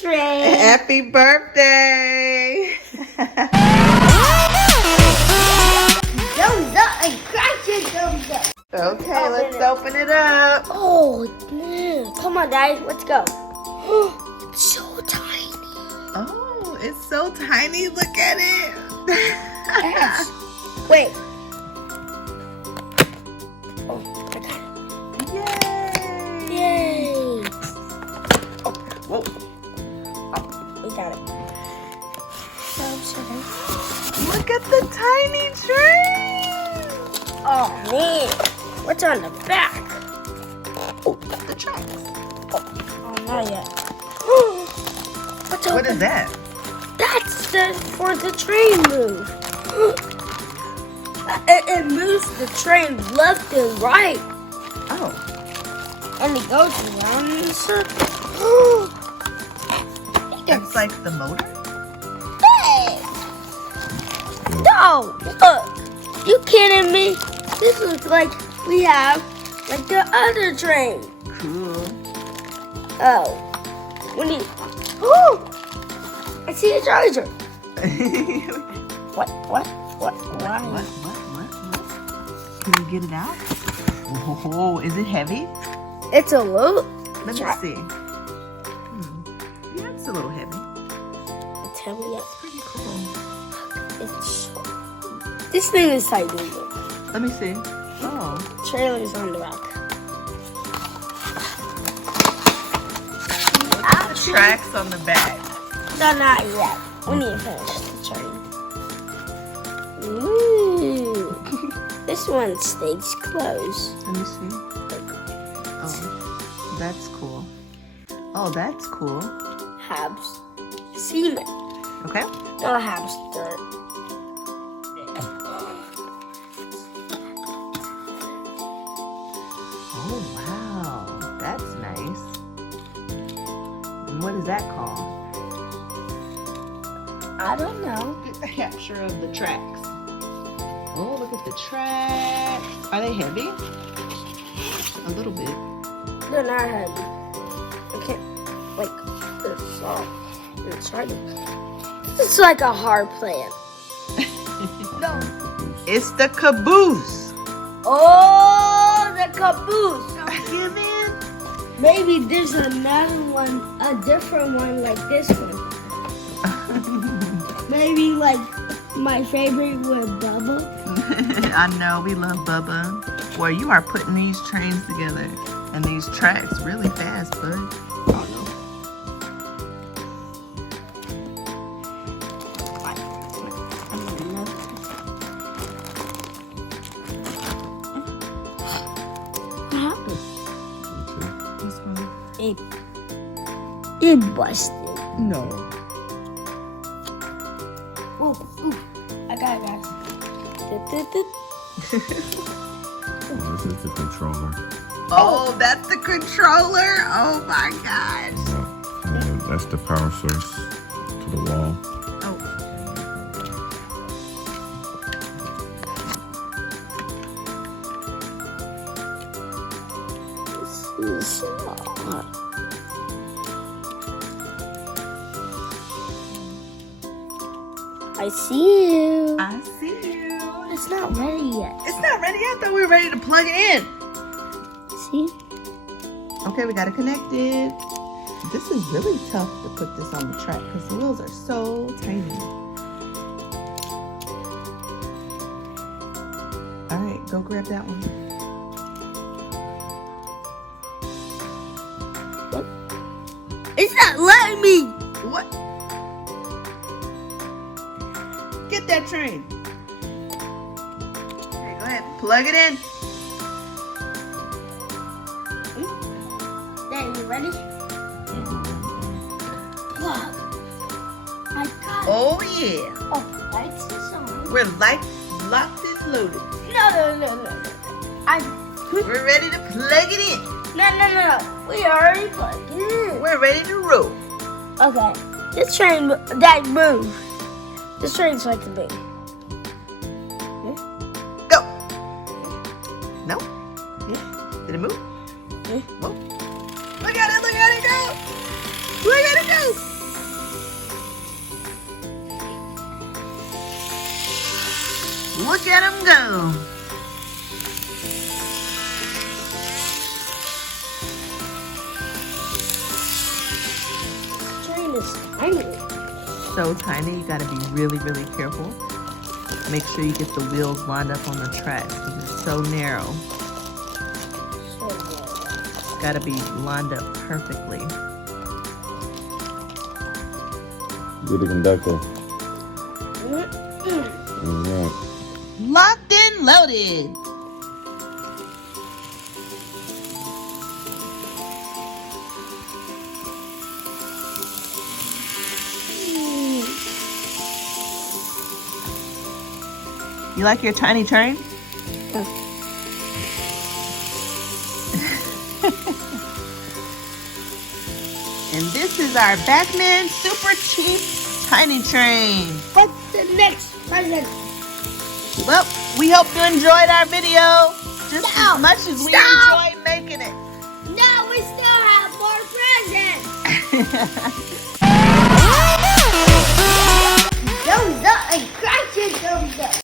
train. Happy birthday. Thumbs up and crack your thumbs up. Okay, let's open it up. Oh, man. Come on, Daddy. Let's go. It's so tiny. Oh, it's so tiny. Look at it. Yes. Wait. Oh, I got it. Yay. Yay. Oh, whoa. Oh, we got it. Look at the tiny train. Oh, man. What's on the back? Oh, the tracks. Oh, not yet. What is that? That's for the train move. It moves the train left and right. Oh. And it goes around in a circle. It's like the motor? Hey! No! Look! You kidding me? This looks like we have like the other train. Cool. Oh. We need... Oh! I see a charger. What? What? Can you get it out? Oh, is it heavy? It's a load. Let me see. Yeah, it's a little heavy. It's heavy. Yes. Pretty cool. It's this thing is tight, dude. Let me see. Oh. Trailer's on the back. The tracks on the back. No, not yet. We need to finish the train. Ooh. This one stays closed. Let me see. Oh, that's cool. Oh, that's cool. Habs cement. Okay. No habs dirt. Oh, wow. That's nice. And what is that called? I don't know. Get the capture of the tracks. Oh, look at the tracks. Are they heavy? A little bit. They're not heavy. I can't, like, they're soft. It's hard. It's like a hard plan. No. It's the caboose. Oh, the caboose. Don't give in. Maybe there's another one, a different one like this one. Maybe like my favorite with Bubba. I know, we love Bubba. Boy, you are putting these trains together and these tracks really fast, bud. Oh, no. What happened? This one? It busted. No. Ooh, I got it, guys. Oh, this is the controller. Oh, that's the controller. Oh my gosh. Yeah. That's the power source to the wall. Oh. This is so hot. I see you. I see you. It's not ready yet. It's not ready. I thought we were ready to plug it in. See? Okay, we got to connect it. This is really tough to put this on the track because the wheels are so tiny. All right, go grab that one. What? It's not letting me. What? Get that train. Okay, go ahead. Plug it in. Dad, you ready? Plug. I got it. Oh, yeah. Oh, lights is on. We're locked and loaded. No. We're ready to plug it in. No. We already plugged it in. We're ready to roll. Okay. This train, that move. This train's like the big. Go. No? Did it move? Whoa. Look at it go. Look at it go. Look at him go. Train is tiny. So tiny, you gotta be really, really careful. Make sure you get the wheels lined up on the tracks because it's so narrow. It's gotta be lined up perfectly. You're the conductor. Alright. Locked and loaded. You like your tiny train? Yeah. And this is our Bachmann super cheap tiny train. What's the next present? Well, we hope you enjoyed our video just No, as much as we stop. enjoyed making it. No, we still have more presents. Thumbs up and crash your thumbs up.